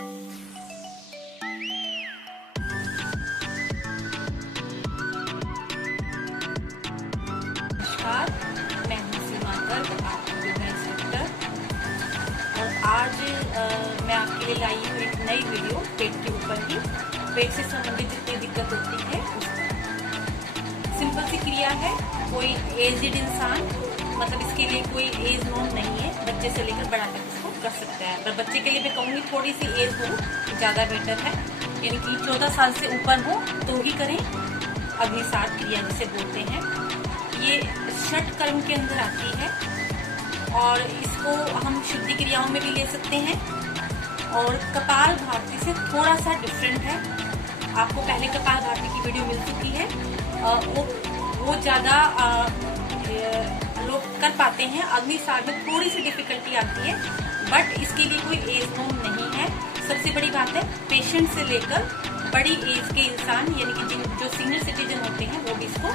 नमस्कार, मैं हूँ सीमा गर्ग, आपकी योगा इंस्ट्रक्टर। और आज मैं आपके लिए लाई हूँ एक नई वीडियो पेट के ऊपर ही। पेट से संबंधित जितनी दिक्कत होती है उस पर सिंपल सी क्रिया है। कोई एजड इंसान, मतलब इसके लिए कोई एज नोन नहीं है, बच्चे से लेकर बड़ा तक इसको कर सकता है। पर बच्चे के लिए मैं कहूँगी थोड़ी सी एज हो ज़्यादा बेटर है, यानी कि 14 साल से ऊपर हो तो ही करें। अग्निसार क्रिया जिसे बोलते हैं, ये षट कर्म के अंदर आती है और इसको हम शुद्धि क्रियाओं में भी ले सकते हैं। और कपाल भारती से थोड़ा सा डिफरेंट है। आपको पहले कपाल भारती की वीडियो मिल चुकी है, वो ज़्यादा लोग कर पाते हैं। अग्निसार में थोड़ी सी डिफिकल्टी आती है, बट इसके लिए कोई एज नोम नहीं है। सबसे बड़ी बात है, पेशेंट से लेकर बड़ी एज के इंसान, यानी कि जो सीनियर सिटीजन होते हैं वो भी इसको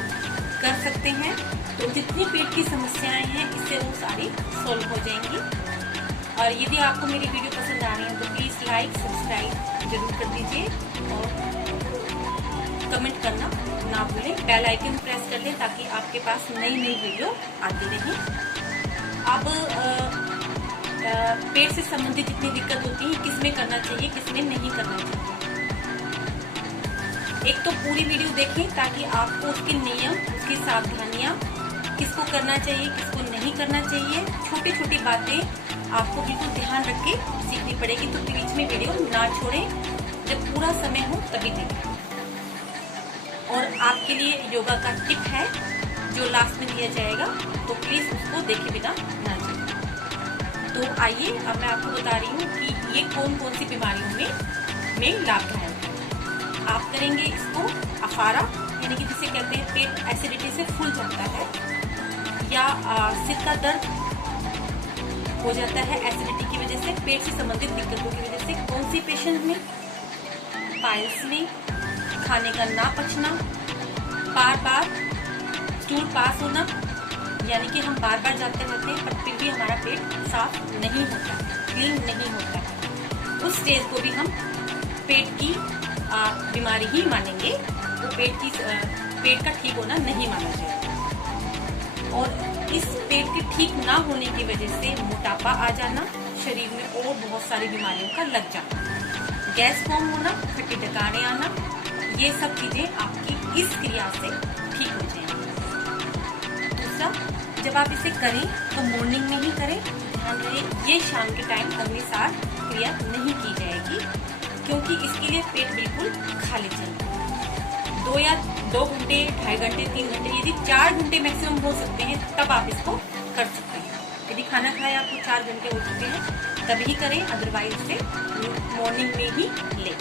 कर सकते हैं। तो जितनी पेट की समस्याएं हैं इससे वो सारी सॉल्व हो जाएंगी। और यदि आपको मेरी वीडियो पसंद आ रही है तो प्लीज़ लाइक सब्सक्राइब जरूर कर दीजिए और कमेंट करना ना भूलें। बेल आइकन प्रेस कर लें ताकि आपके पास नई नई वीडियो आती रहे। अब पेट से संबंधित जितनी दिक्कत होती है, किसमें करना चाहिए किसमें नहीं करना चाहिए। एक तो पूरी वीडियो देखें ताकि आपको उसके नियम, उसकी सावधानियां, किसको करना चाहिए किसको नहीं करना चाहिए, छोटी छोटी बातें आपको बिल्कुल ध्यान रख के सीखनी पड़ेगी। तो बीच में वीडियो ना छोड़ें, जब पूरा समय हो तभी देखें। और आपके लिए योगा का टिप है जो लास्ट में दिया जाएगा, तो प्लीज उसको देखे बिना ना जाए। तो आइए अब मैं आपको बता रही हूँ कि ये कौन कौन सी बीमारियों में लाभदायक है। आप करेंगे इसको अफारा, यानी कि जिसे कहते हैं पेट एसिडिटी से फूल जाता है, या सिर का दर्द हो जाता है एसिडिटी की वजह से, पेट से संबंधित दिक्कतों की वजह से। कौन सी पेशेंट में? पाइल्स में, खाने का ना पचना, बार बार स्टूल पास होना, यानी कि हम बार बार जाते रहते हैं पर फिर भी हमारा पेट साफ नहीं होता, क्लीन नहीं होता। उस स्टेज को भी हम पेट की बीमारी ही मानेंगे, तो पेट का ठीक होना नहीं माना जाएगा। और इस पेट के ठीक ना होने की वजह से मोटापा आ जाना, शरीर में और बहुत सारी बीमारियों का लग जाना, गैस फॉर्म होना, खट्टी डकारे आना, ये सब चीजें आपकी इस क्रिया से ठीक हो जाएंगी। दूसरा, जब आप इसे करें तो मॉर्निंग में ही करें। ध्यान रहे ये शाम के टाइम अग्निसार क्रिया नहीं की जाएगी, क्योंकि इसके लिए पेट बिल्कुल खाली चाहिए। 2 घंटे, 2.5 घंटे, 3 घंटे, यदि 4 घंटे मैक्सिमम हो सकते हैं तब आप इसको कर सकते हैं। यदि खाना खाया आपको 4 घंटे हो चुके हैं तभी करें, अदरवाइज से मॉर्निंग में ही लें,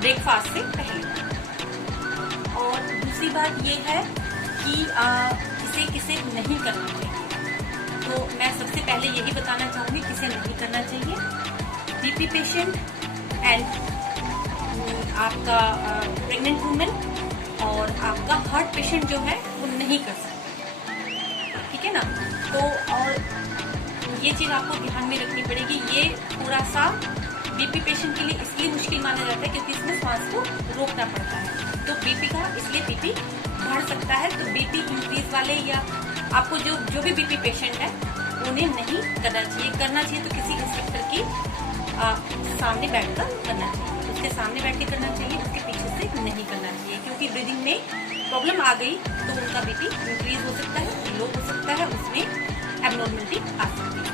ब्रेकफास्ट से पहले। और दूसरी बात ये है कि इसे किसे नहीं करना चाहिए। तो मैं सबसे पहले यही बताना चाहूँगी किसे नहीं करना चाहिए। बीपी पेशेंट एंड आपका प्रेग्नेंट वुमेन और आपका हार्ट पेशेंट जो है वो नहीं कर सकते, ठीक है ना। तो और ये चीज़ आपको ध्यान में रखनी पड़ेगी। ये थोड़ा सा बीपी पेशेंट के लिए इसलिए मुश्किल माना जाता है क्योंकि इसमें सांस को रोकना पड़ता है, तो बीपी का इसलिए बीपी बढ़ सकता है। तो बीपी इंक्रीज वाले या आपको जो भी बीपी पेशेंट है उन्हें नहीं करना चाहिए। करना चाहिए तो किसी इंस्ट्रक्टर की सामने बैठकर करना चाहिए, उसके सामने बैठ के करना चाहिए, उसके पीछे से नहीं करना चाहिए। क्योंकि ब्रीदिंग में प्रॉब्लम आ गई तो उनका बीपी इंक्रीज हो सकता है, लो हो सकता है, उसमें एबनॉर्मलिटी आ सकती है।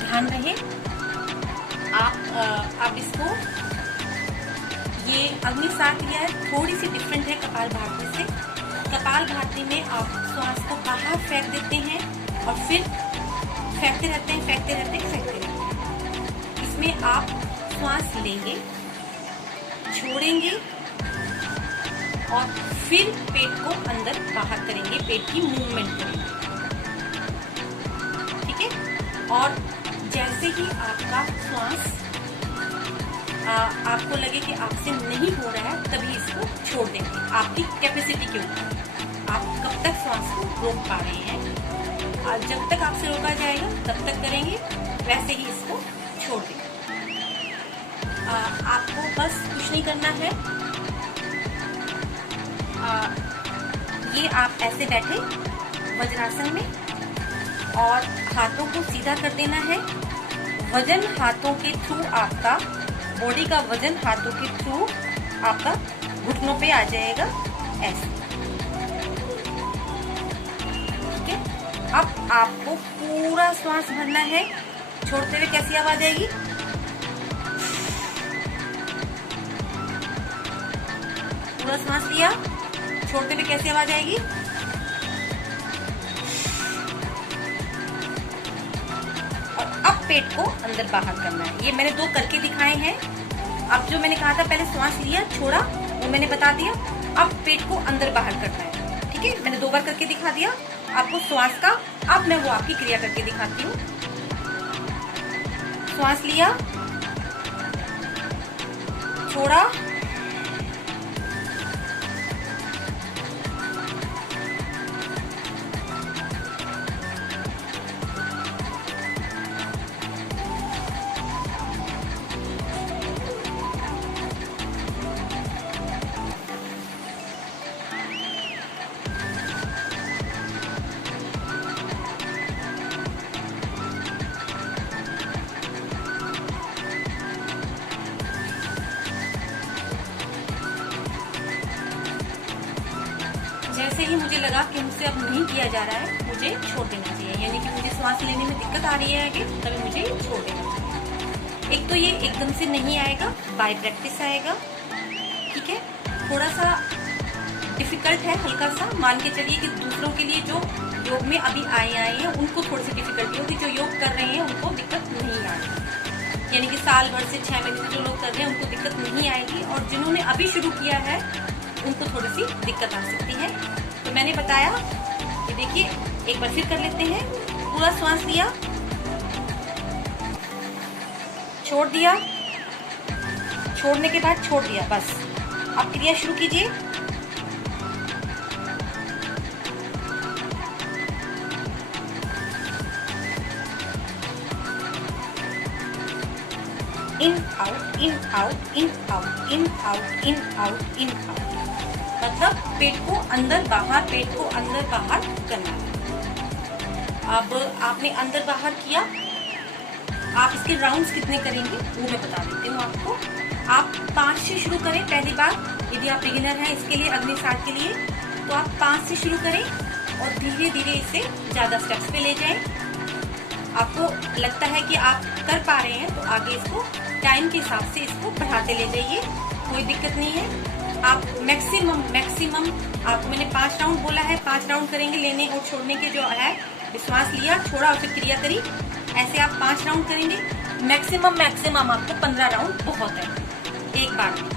ध्यान रहे आप इसको, ये अग्निसार क्रिया थोड़ी सी डिफरेंट है कपाल भारती से। कपाल भारती में आप श्वास को बाहर फेंक देते हैं और फिर फेंकते रहते हैं। इसमें आप श्वास लेंगे, छोड़ेंगे और फिर पेट को अंदर बाहर करेंगे, पेट की मूवमेंट करेंगे, ठीक है। और जैसे ही आपका श्वास आपको लगे कि आपसे नहीं हो रहा है तभी इसको छोड़ देंगे, आपकी कैपेसिटी के ऊपर। आप कब तक श्वास को रोक पा रहे हैं, और जब तक आपसे रोका जाएगा तब तक करेंगे, वैसे ही इसको छोड़ देंगे। आपको बस कुछ नहीं करना है। ये आप ऐसे बैठे वज्रासन में और हाथों को सीधा कर देना है। वजन हाथों के थ्रू आपका, बॉडी का वजन हाथों के थ्रू आपका घुटनों पे आ जाएगा ऐसे। ठीक है, अब आपको पूरा श्वास भरना है। छोड़ते हुए कैसी आवाज आएगी? पूरा सांस लिया, छोड़ते हुए कैसी आवाज आएगी? और अब पेट को अंदर बाहर करना है। ये मैंने 2 करके दिखाए हैं। अब जो मैंने कहा था पहले श्वास लिया छोड़ा, वो मैंने बता दिया। अब पेट को अंदर बाहर करना है। ठीक है, मैंने 2 बार करके दिखा दिया आपको श्वास का। अब मैं वो आपकी क्रिया करके दिखाती हूँ। श्वास लिया, छोड़ा, जैसे ही मुझे लगा कि मुझसे अब नहीं किया जा रहा है, मुझे छोड़ देना चाहिए। यानी कि मुझे श्वास लेने में दिक्कत आ रही है आगे, तभी मुझे छोड़ देना चाहिए। एक तो ये एकदम से नहीं आएगा, बाय प्रैक्टिस आएगा। ठीक है, थोड़ा सा डिफिकल्ट है, हल्का सा। मान के चलिए कि दूसरों के लिए जो योग में अभी आए हैं उनको थोड़ी सी डिफिकल्टी होगी। जो योग कर रहे हैं उनको दिक्कत नहीं आएगी। यानी कि साल भर से 6 महीने से जो लोग कर रहे हैं उनको दिक्कत नहीं आएगी, और जिन्होंने अभी शुरू किया है उनको थोड़ी सी दिक्कत आ सकती है। तो मैंने बताया कि देखिए, एक बार फिर कर लेते हैं। पूरा श्वास लिया, छोड़ दिया, छोड़ने के बाद छोड़ दिया, बस। अब क्रिया शुरू कीजिए। In out, in out, in out, in out, in out, in out. मतलब पेट को अंदर बाहर, पेट को अंदर बाहर करना है। अब आपने अंदर बाहर किया, आप इसके राउंड्स कितने करेंगे वो मैं बता देती हूँ आपको। आप 5 से शुरू करें पहली बार। यदि आप बिगिनर हैं इसके लिए, अग्नि 7 के लिए, तो आप 5 से शुरू करें और धीरे धीरे इसे ज्यादा स्टेप्स पे ले जाएं। आपको लगता है कि आप कर पा रहे हैं तो आगे इसको टाइम के हिसाब से इसको बढ़ाते ले जाइए, कोई दिक्कत नहीं है। आप मैक्सिमम आपको मैंने 5 राउंड बोला है, 5 राउंड करेंगे लेने और छोड़ने के जो है। विश्वास लिया, छोड़ा और फिर क्रिया करी, ऐसे आप 5 राउंड करेंगे। मैक्सिमम आपको 15 राउंड बहुत है एक बार में।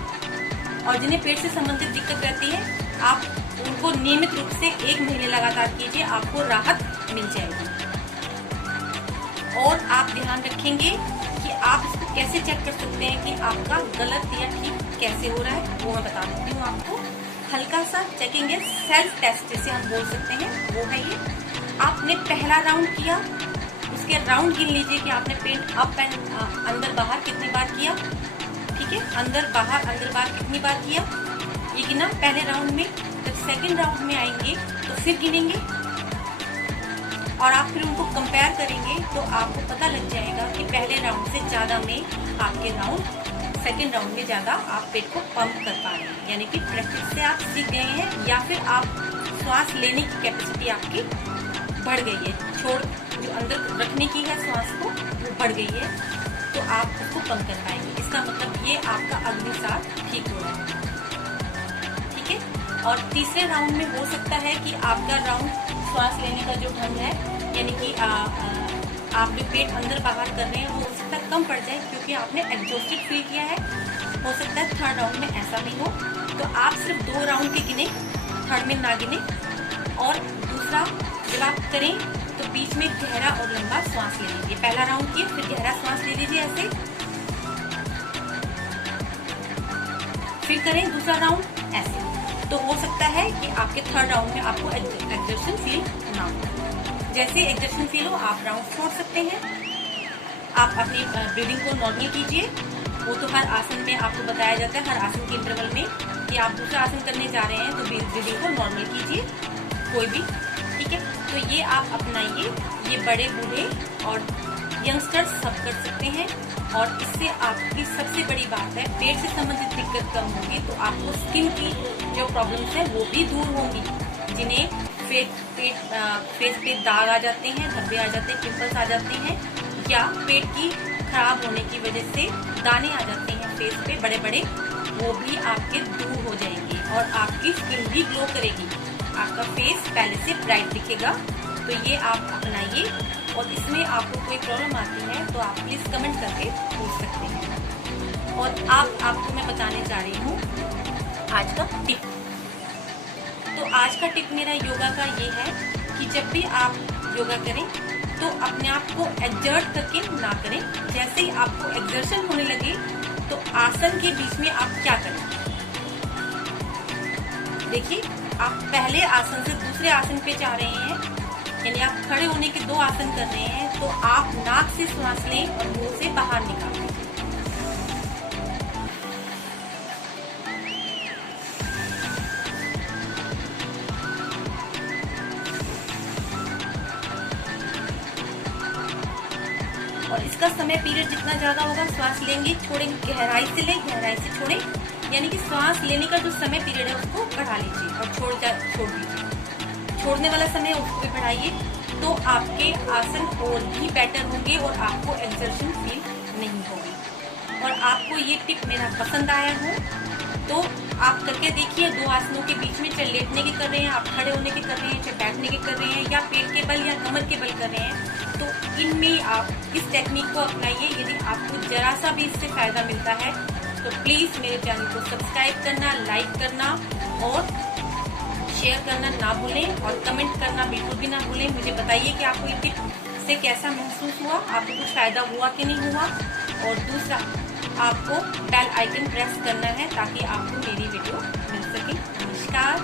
और जिन्हें पेट से संबंधित दिक्कत रहती है, आप उनको नियमित रूप से 1 महीने लगातार कीजिए, आपको राहत मिल जाएगी। और आप ध्यान रखेंगे कि आप इसको कैसे चेक कर सकते हैं कि आपका गलत या ठीक कैसे हो रहा है, वो मैं बता देती हूँ आपको। हल्का सा चेकिंग है, सेल्फ टेस्ट जिसे हम बोल सकते हैं, वो है ये। आपने पहला राउंड किया, उसके राउंड गिन लीजिए कि आपने पेट अप एंड अंदर बाहर कितनी बार किया। ठीक है, अंदर बाहर कितनी बार किया, ये गिना पहले राउंड में। जब सेकंड राउंड में आएंगे तो फिर गिनेंगे और आप फिर उनको कंपेयर करेंगे, तो आपको पता लग जाएगा कि पहले राउंड से ज्यादा में आपके राउंड, सेकंड राउंड में ज्यादा आप पेट को पंप कर पा रहे हैं। यानी कि प्रैक्टिस से आप सीख गए हैं, या फिर आप श्वास लेने की कैपेसिटी आपकी बढ़ गई है। छोड़ जो अंदर रखने की है श्वास को, वो बढ़ गई है, तो आप उसको कम कर पाएंगे। इसका मतलब ये आपका अग्नि 7 ठीक हो रहा है। ठीक है, और तीसरे राउंड में हो सकता है कि आपका राउंड श्वास लेने का जो ढंग है, यानी कि आप जो पेट अंदर बाहर कर रहे हैं वो हो सकता है कम पड़ जाए, क्योंकि आपने एग्जॉस्टेड फील किया है। हो सकता है थर्ड राउंड में ऐसा नहीं हो, तो आप सिर्फ 2 राउंड के गिने, थर्ड में ना गिने। और दूसरा, जब आप करें तो बीच में गहरा और लंबा श्वास ले लीजिए। पहला राउंड किए, फिर गहरा श्वास ले लीजिए ऐसे, फिर करें दूसरा राउंड ऐसे। तो हो सकता है कि आपके थर्ड राउंड में आपको एग्जर्शन फील ना हो। जैसे एग्जर्शन फील हो, आप राउंड छोड़ सकते हैं। आप अपनी ब्रीदिंग को नॉर्मल कीजिए, वो तो हर आसन में आपको बताया जाता है, हर आसन के इंटरवल में कि आप दूसरा आसन करने जा रहे हैं तो ब्रीदिंग को नॉर्मल कीजिए कोई भी, ठीक है। तो ये आप अपनाइए, ये बड़े बूढ़े और यंगस्टर्स सब कर सकते हैं। और इससे आपकी सबसे बड़ी बात है, पेट से संबंधित दिक्कत कम होगी, तो आपको स्किन की जो प्रॉब्लम्स है वो भी दूर होंगी। जिन्हें फेस पे दाग आ जाते हैं, धब्बे आ जाते हैं, पिंपल्स आ जाते हैं, या पेट की खराब होने की वजह से दाने आ जाते हैं फेस पे बड़े बड़े, वो भी आपके दूर हो जाएंगे और आपकी स्किन भी ग्लो करेगी, आपका फेस पहले से ब्राइट दिखेगा। तो ये आप अपनाइए, और इसमें आपको कोई प्रॉब्लम आती है तो आप प्लीज कमेंट करके पूछ सकते हैं। और आपको मैं बताने जा रही हूँ आज का टिप। तो आज का टिप मेरा योगा का ये है कि जब भी आप योगा करें तो अपने आप को एक्सर्ट करके ना करें। जैसे ही आपको एक्सर्शन होने लगे तो आसन के बीच में आप क्या करें, देखिए आप पहले आसन से दूसरे आसन पे जा रहे हैं, यानी आप खड़े होने के 2 आसन कर रहे हैं, तो आप नाक से सांस लें और मुंह से बाहर निकालें। और इसका समय पीरियड जितना ज्यादा होगा, श्वास लेंगे छोड़ेंगे, गहराई से लें गहराई से छोड़ें, यानी कि श्वास लेने का जो समय पीरियड है उसको बढ़ा लीजिए और छोड़ दीजिए। छोड़ने वाला समय उसको भी बढ़ाइए, तो आपके आसन और भी बेटर होंगे और आपको एक्सर्शन फील नहीं होगी। और आपको ये टिप मेरा पसंद आया हो तो आप करके देखिए। 2 आसनों के बीच में चाहे लेटने के कर रहे हैं, आप खड़े होने के कर रहे हैं, चाहे बैठने के कर रहे हैं, या पेट के बल या कमर के बल कर रहे हैं, तो इनमें आप इस टेक्निक को अपनाइए। यदि आपको जरा सा भी इससे फायदा मिलता है तो प्लीज मेरे चैनल को सब्सक्राइब करना, लाइक करना और शेयर करना ना भूलें, और कमेंट करना बिल्कुल भी ना भूलें। मुझे बताइए कि आपको ये टिप से कैसा महसूस हुआ, आपको कुछ फायदा हुआ कि नहीं हुआ। और दूसरा, आपको बेल आइकन प्रेस करना है ताकि आपको मेरी वीडियो मिल सके। नमस्कार।